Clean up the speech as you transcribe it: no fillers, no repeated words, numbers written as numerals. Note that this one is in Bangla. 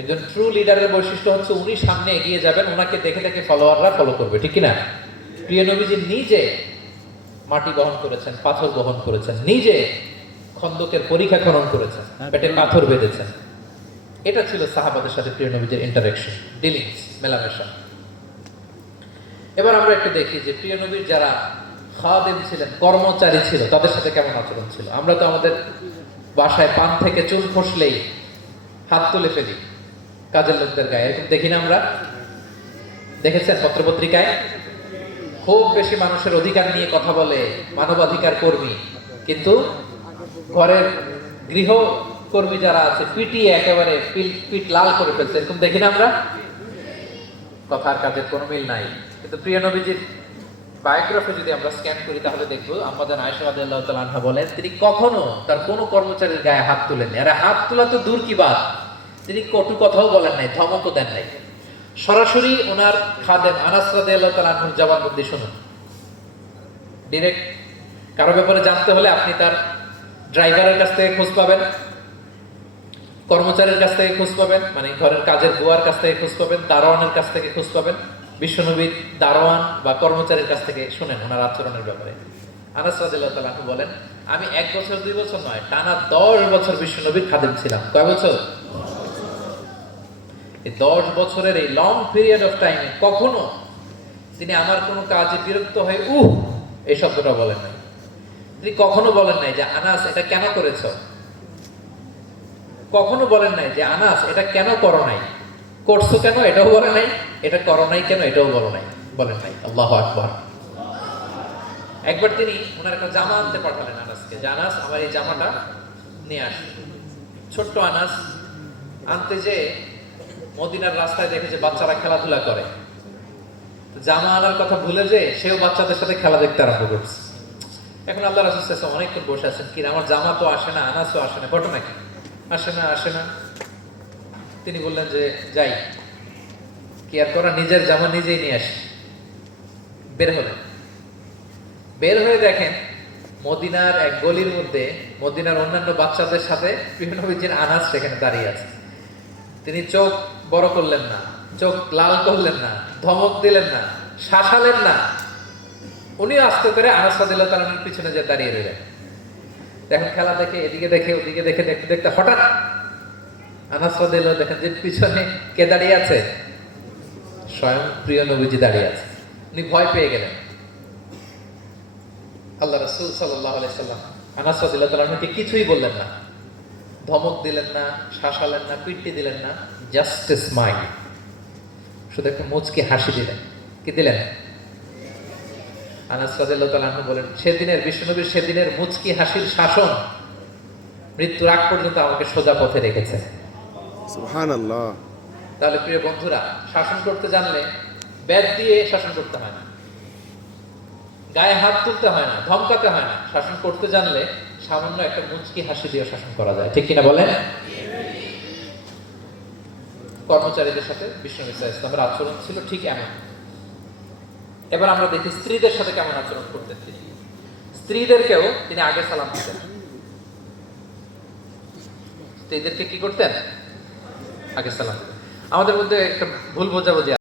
একজন ট্রু লিডারের বৈশিষ্ট্য হচ্ছে উনি সামনে এগিয়ে যাবেন, ওনাকে দেখে দেখে ফলোয়াররা ফলো করবে, ঠিক কিনা? প্রিয় নবীজি নিজে মাটি বহন করেছেন, পাথর বহন করেছেন, নিজে খন্দকের পরীক্ষা খনন করেছেন, পেটে পাথর বেঁধেছেন। এটা ছিল সাহাবাদের সাথে প্রিয় নবীজির ইন্টারাকশন, ডিলিংস, মেলামেশা। এবার আমরা একটু দেখি যে প্রিয় নবীর যারা খাদেম ছিলেন, কর্মচারী ছিল, তাদের সাথে কেমন আচরণ ছিল। আমরা তো আমাদের বাসায় পান থেকে চুল খসলেই হাত তুলে ফেলি কাজের লোকদের গায়ে, এরকম দেখি না আমরা? দেখেছেন পত্রপত্রিকায়? খুব বেশি মানুষের অধিকার নিয়ে কথা বলে, মানবাধিকার কর্মী, কিন্তু ঘরের গৃহ কর্মী যারা আছে পিটিয়ে একেবারে পিঠ লাল করে ফেলছে, এরকম দেখি না আমরা? কথার কাজের কোনো মিল নাই। কিন্তু প্রিয় নবীজির বায়োগ্রাফি যদি আমরা স্ক্যান করি তাহলে দেখবো আমাদের আয়েশা রাদিয়াল্লাহু তাআলা আনহা বলেন তিনি কখনো তার কোনো কর্মচারীর গায়ে হাত তুলেননি। আরে হাত তোলা তো দূর কি বাত, তিনি কটু কথাও বলেন নাই, ধমকও দেন নাই। সরাসরি ওনার খাদেম আনাস রাদিয়াল্লাহু তাআলা আনহুর জবানবন্দি শুনুন। ডিরেক্ট কারো ব্যাপারে জানতে হলে আপনি তার ড্রাইভারের কাছ থেকে খোঁজ পাবেন, কর্মচারীর কাছ থেকে খোঁজ পাবেন, মানে ঘরের কাজের বুয়ার কাছ থেকে খোঁজ পাবেন, দারোয়ানের কাছ থেকে খোঁজ পাবেন। বিশ্বনবীর দারোয়ান বা কর্মচারীর কাছ থেকে শুনেন ওনার আচরণের ব্যাপারে। আনাস রাদিয়াল্লাহু তাআলা আনহু বলেন, আমি 1 বছর 2 বছর নয়, টানা 10 বছর বিশ্বনবীর খাদেম ছিলাম। কয় বছর? এই 10 বছরের এই লং পিরিয়ড অফ টাইমে কখনো তিনি আমার কোনো কাজে বিরক্ত হয়ে এই শব্দটা বলেন নাই। তিনি কখনো বলেন নাই যে আনাস এটা কেন করেছো, কখনো বলেন নাই যে আনাস এটা কেন করো নাই, করছো কেন এটাও বলে নাই, এটা করো নাই কেন এটাও বলেন নাই। আল্লাহু আকবার। একবার তিনি ওনার একটা জামা আনতে পাঠালেন আনাসকে, যে আনাস আমার এই জামাটা নিয়ে আস। ছোট্ট আনাস আনতে যে মদিনার রাস্তায় দেখে যে বাচ্চারা খেলাধুলা করে, জামা আনার কথা ভুলে যে সেও বাচ্চাদের সাথে খেলা দেখতে আরম্ভ করছে। এখন আল্লাহ রাসূল সাল্লাল্লাহু আলাইহি ওয়াসাল্লাম অনেকক্ষণ বসে আছেন, কি আমার জামা তো আসে না, আনাসও আসে না, ঘটনা কি? আসে না। তিনি বললেন যে যাই, কি আর করা, নিজের জামা নিজেই নিয়ে আসি। বের হয়ে দেখেন মদিনার এক গলির মধ্যে মদিনার অন্যান্য বাচ্চাদের সাথে প্রিয় নবীজির আনাস সেখানে দাঁড়িয়ে আছে। তিনি চোখ বড় করলেন না, চোখ লাল করলেন না, ধমক দিলেন না, শাসালেন না, উনি আস্তে করে আনাস রাদিয়াল্লাহু তাআলা আনহুর পিছনে যে দাঁড়িয়ে রইলেন। দেখেন খেলা দেখে এদিকে দেখে ওদিকে দেখে দেখতে দেখতে হঠাৎ আনাস রাদিয়াল্লাহু দেখেন যে পিছনে কে দাঁড়িয়ে আছে, স্বয়ং প্রিয় নবীজি দাঁড়িয়ে আছে। উনি ভয় পেয়ে গেলেন। আল্লাহ রাসূল সাল্লাল্লাহু আলাইহি সাল্লাম আনাস রাদিয়াল্লাহু তাআলা আনহুকে কিছুই বললেন না, ধমক দিলেন না, শাসালেন না, পিট্টি দিলেন না, জাস্ট এ স্মাইল, শুধু একটা মুচকি হাসি দিলেন। কি দিলেন? আনাস রাদিয়াল্লাহু তাআলা আনহু বলেন, সেদিনের বিশ্বনবীর সেদিনের মুচকি হাসির শাসন মৃত্যুর আগ পর্যন্ত আমাকে সোজা পথে রেখেছে। সুবহানাল্লাহ। তাহলে প্রিয় বন্ধুরা, শাসন করতে জানলে ব্যাট দিয়ে শাসন করতে হয় না, গায়ে হাত তুলতে হয় না, ধমকাতে হয় না। শাসন করতে জানলে সামান্য একটা মুচকি হাসি দিয়ে শাসন করা যায়, ঠিক কিনা বলেন? কর্মচারীদের সাথে বিশ্বনবী সাল্লাল্লাহু আলাইহি ওয়াসাল্লামের আচরণ ছিল ঠিক এমন। এবার আমরা দেখি স্ত্রীদের সাথে কেমন আচরণ করতেন তিনি। স্ত্রীদেরকেও তিনি আগে সালাম দিতেন। স্ত্রীদেরকে কি করতেন? আগে সালাম দিতেন। আমাদের মধ্যে একটা ভুল বোঝাবুঝি